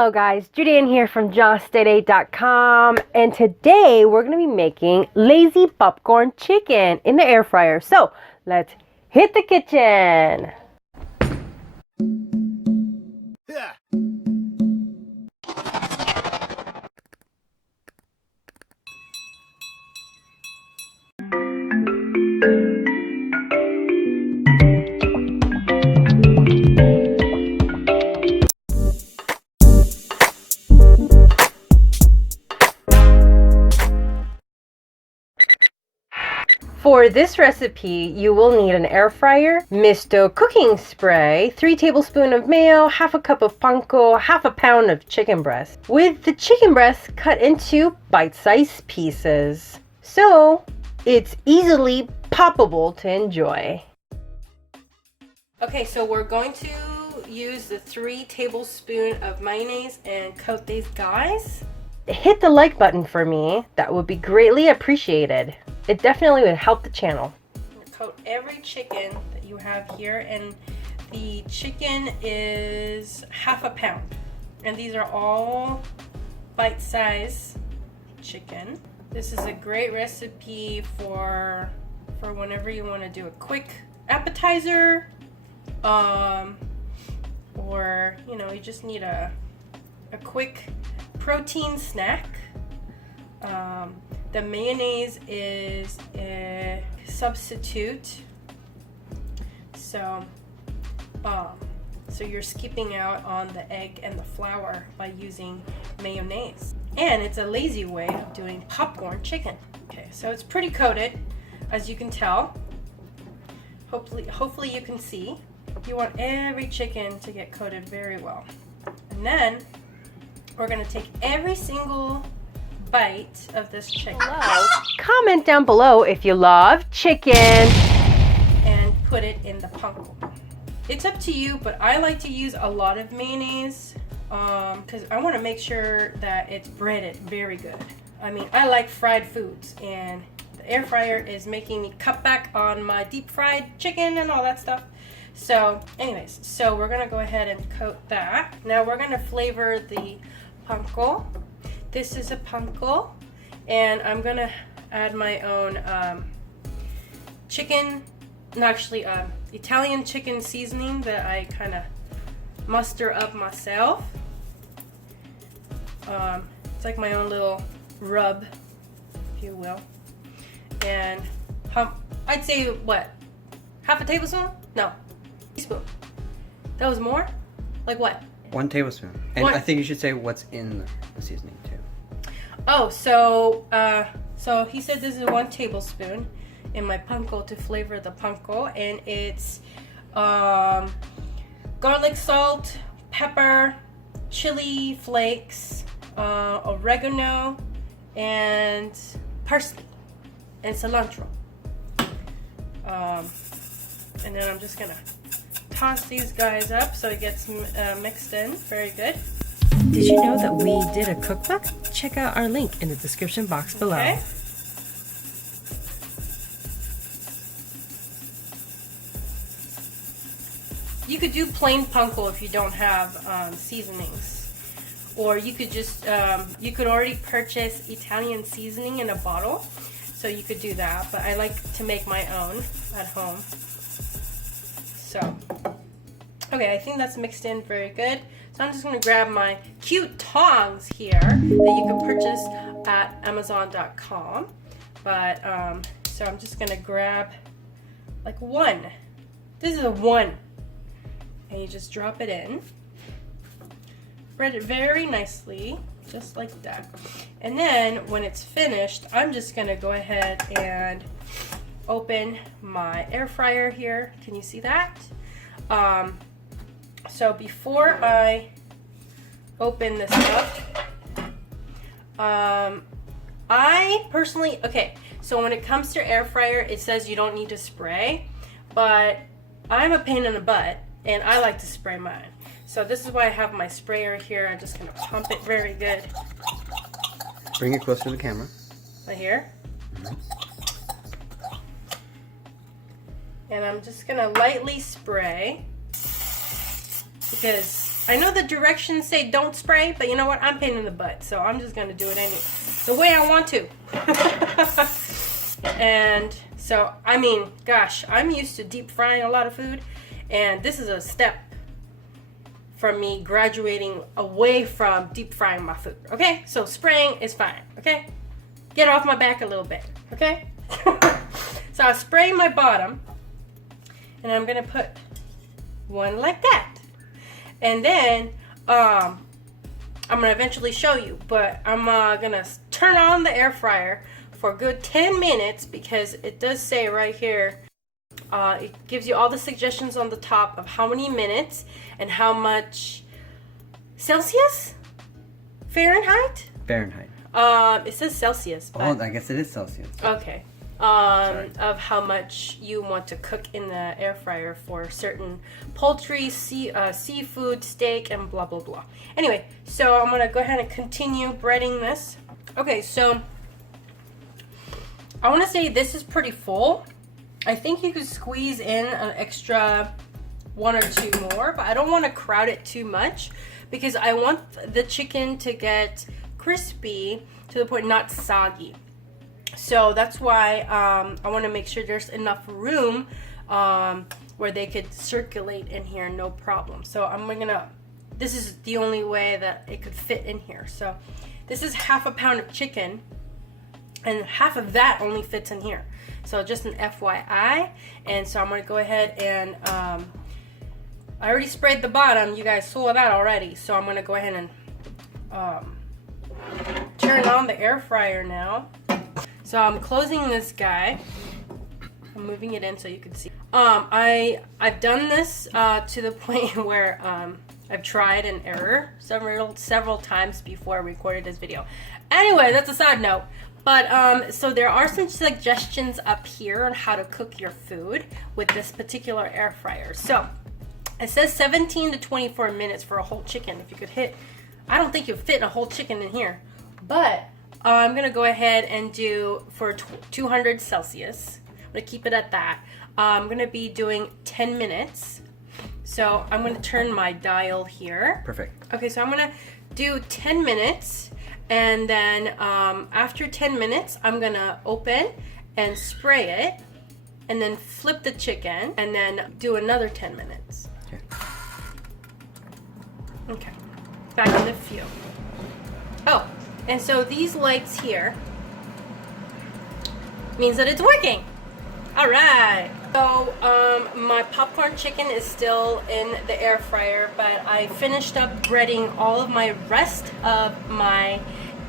Hello guys, Judy here from Just8ate.com, and today we're going to be making lazy popcorn chicken in the air fryer. So let's hit the kitchen. Yeah. For this recipe, you will need an air fryer, misto cooking spray, 3 tablespoons of mayo, half a cup of panko, half a pound of chicken breast, with the chicken breast cut into bite-sized pieces, so it's easily poppable to enjoy. Okay, so we're going to use the 3 tablespoons of mayonnaise and coat these guys. Hit the like button for me, that would be greatly appreciated. It definitely would help the channel. Coat every chicken that you have here, and the chicken is half a pound. And these are all bite-sized chicken. This is a great recipe for whenever you want to do a quick appetizer, or you know, you just need a quick protein snack. The mayonnaise is a substitute, so you're skipping out on the egg and the flour by using mayonnaise. And it's a lazy way of doing popcorn chicken. Okay, so it's pretty coated, as you can tell. Hopefully you can see. You want every chicken to get coated very well. And then we're gonna take every single bite of this chicken. Comment down below if you love chicken and put it in the panko. It's up to you, but I like to use a lot of mayonnaise because I want to make sure that it's breaded very good. I mean, I like fried foods, and the air fryer is making me cut back on my deep fried chicken and all that stuff. So anyways, so we're gonna go ahead and coat that. Now we're gonna flavor the panko. This is a panko, and I'm gonna add my own chicken, Italian chicken seasoning that I kind of muster up myself. It's like my own little rub, if you will. And I'd say what, half a tablespoon? No, teaspoon. That was more? Like what? 1 tablespoon. And I think you should say what's in the seasoning too. Oh, so he said this is 1 tablespoon in my panko to flavor the panko, and it's garlic salt, pepper, chili flakes, oregano, and parsley, and cilantro. And then I'm just gonna toss these guys up so it gets mixed in. Very good. Did you know that we did a cookbook? Check out our link in the description box below. Okay. You could do plain panko if you don't have seasonings. Or you could just, you could already purchase Italian seasoning in a bottle. So you could do that, but I like to make my own at home. So, okay, I think that's mixed in very good. So I'm just going to grab my cute tongs here that you can purchase at Amazon.com. But, so I'm just going to grab like 1. This is a 1. And you just drop it in. Spread it very nicely, just like that. And then when it's finished, I'm just going to go ahead and open my air fryer here. Can you see that? So before I open this up, I personally, okay, so when it comes to air fryer, it says you don't need to spray, but I'm a pain in the butt, and I like to spray mine. So this is why I have my sprayer here. I'm just gonna pump it very good. Bring it closer to the camera. Right here. And I'm just gonna lightly spray because I know the directions say don't spray, but you know what? I'm pain in the butt, so I'm just gonna do it the way I want to. And so, I mean, gosh, I'm used to deep frying a lot of food, and this is a step from me graduating away from deep frying my food, okay? So spraying is fine, okay? Get off my back a little bit, okay? So I'll spray my bottom, and I'm gonna put one like that. And then, I'm gonna eventually show you, but I'm gonna turn on the air fryer for a good 10 minutes because it does say right here, it gives you all the suggestions on the top of how many minutes and how much Celsius? Fahrenheit? Fahrenheit. It says Celsius. Oh, I guess it is Celsius. Okay. Of how much you want to cook in the air fryer for certain poultry, seafood, steak, and blah, blah, blah. Anyway, so I'm going to go ahead and continue breading this. Okay, so I want to say this is pretty full. I think you could squeeze in an extra 1 or 2 more, but I don't want to crowd it too much because I want the chicken to get crispy to the point not soggy. So that's why I want to make sure there's enough room where they could circulate in here, no problem. So I'm gonna, this is the only way that it could fit in here. So this is half a pound of chicken, and half of that only fits in here. So just an FYI. And so I'm gonna go ahead and I already sprayed the bottom. You guys saw that already. So I'm gonna go ahead and turn on the air fryer now. So I'm closing this guy. I'm moving it in so you can see. I've done this to the point where I've tried and error several times before I recorded this video. Anyway, that's a side note. But so there are some suggestions up here on how to cook your food with this particular air fryer. So it says 17 to 24 minutes for a whole chicken. If you could hit, I don't think you'll fit a whole chicken in here, but I'm gonna go ahead and do for 200 Celsius. I'm gonna keep it at that. I'm gonna be doing 10 minutes. So I'm gonna turn my dial here. Perfect. Okay, so I'm gonna do 10 minutes, and then after 10 minutes, I'm gonna open and spray it, and then flip the chicken, and then do another 10 minutes. Okay. Okay, back in the fuel. Oh, and so these lights here means that it's working. All right. So my popcorn chicken is still in the air fryer, but I finished up breading all of my rest of my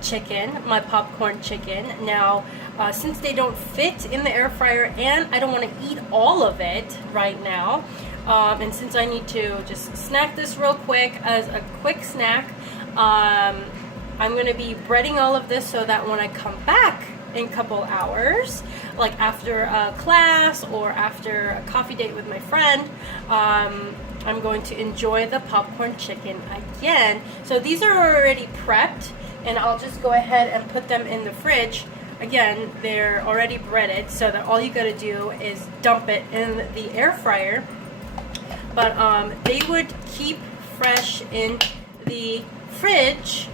chicken, my popcorn chicken. Now, since they don't fit in the air fryer and I don't want to eat all of it right now, and since I need to just snack this real quick as a quick snack, I'm going to be breading all of this so that when I come back in a couple hours, like after a class or after a coffee date with my friend, I'm going to enjoy the popcorn chicken again. So these are already prepped, and I'll just go ahead and put them in the fridge. Again, they're already breaded, so that all you gotta do is dump it in the air fryer. But they would keep fresh in the fridge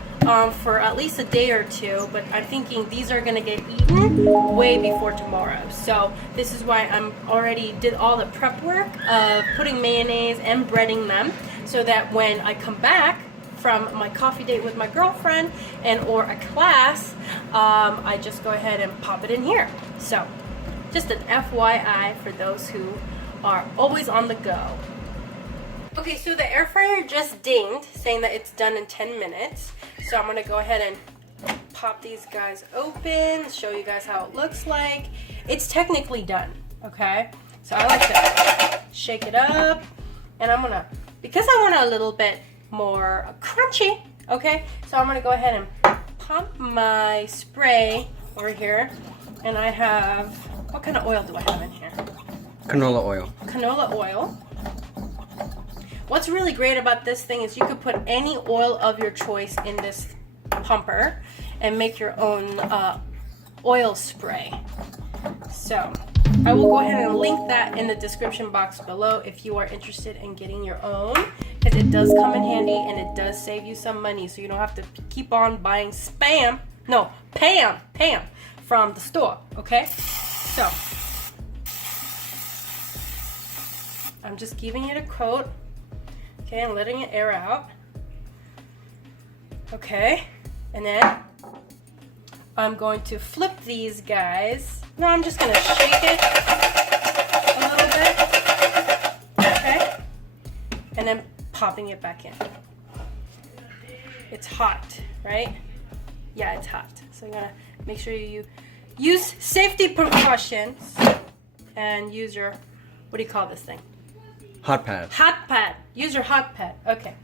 for at least a day or two, but I'm thinking these are gonna get eaten way before tomorrow. So this is why I'm already did all the prep work of putting mayonnaise and breading them, so that when I come back from my coffee date with my girlfriend and or a class, I just go ahead and pop it in here. So just an FYI for those who are always on the go. Okay, so the air fryer just dinged saying that it's done in 10 minutes. So I'm gonna go ahead and pop these guys open, show you guys how it looks like. It's technically done, okay? So I like to shake it up, and I'm gonna, because I want it a little bit more crunchy, okay? So I'm gonna go ahead and pump my spray over here, and I have, what kind of oil do I have in here? Canola oil. Canola oil. What's really great about this thing is you could put any oil of your choice in this pumper and make your own oil spray. So I will go ahead and link that in the description box below if you are interested in getting your own. because it does come in handy and it does save you some money, so you don't have to keep on buying Pam from the store, okay? So, I'm just giving it a coat, okay, and letting it air out, okay? And then I'm going to flip these guys. No, I'm just gonna shake it a little bit, okay? And then popping it back in. It's hot, right? Yeah, it's hot. So you're gonna make sure you use safety precautions and use your, what do you call this thing? Hot pad. Hot pad. Use your hot pad. Okay.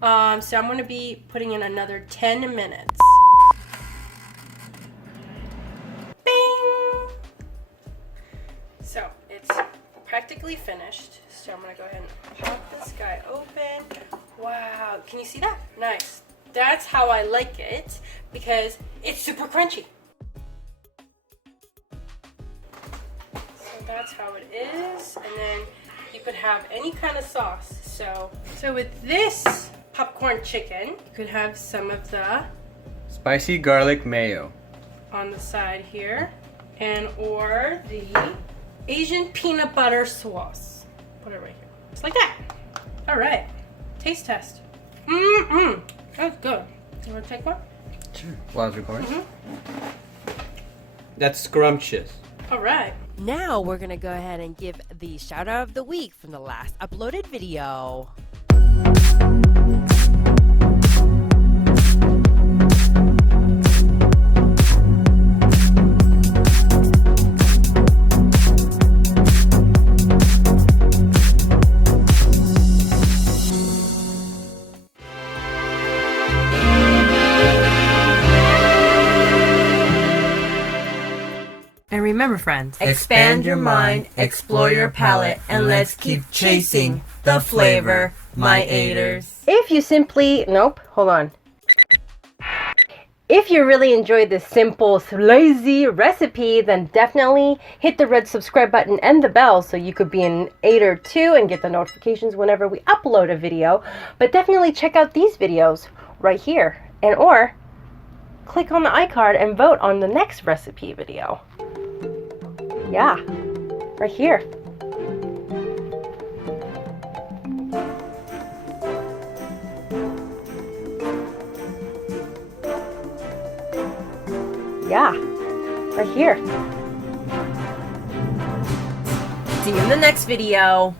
So I'm gonna be putting in another 10 minutes. Bing! So it's practically finished. So I'm gonna go ahead and pop this guy open. Wow, can you see that? Nice. That's how I like it because it's super crunchy. So that's how it is. And then you could have any kind of sauce. So with this popcorn chicken, you could have some of the Spicy garlic mayo on the side here, and or the Asian peanut butter sauce. Put it right here. Just like that. All right. Taste test. That's good. You want to take one? Sure. While I was recording. Mm-hmm. That's scrumptious. All right. Now we're gonna go ahead and give the shout out of the week from the last uploaded video. And remember, friends, Expand your mind, explore your palate, and let's keep chasing the flavor, my aiders. If you simply, nope, hold on. If you really enjoyed this simple, lazy recipe, then definitely hit the red subscribe button and the bell so you could be an aider too and get the notifications whenever we upload a video. But definitely check out these videos right here, and or click on the iCard and vote on the next recipe video. Yeah, right here. Yeah, right here. see you in the next video.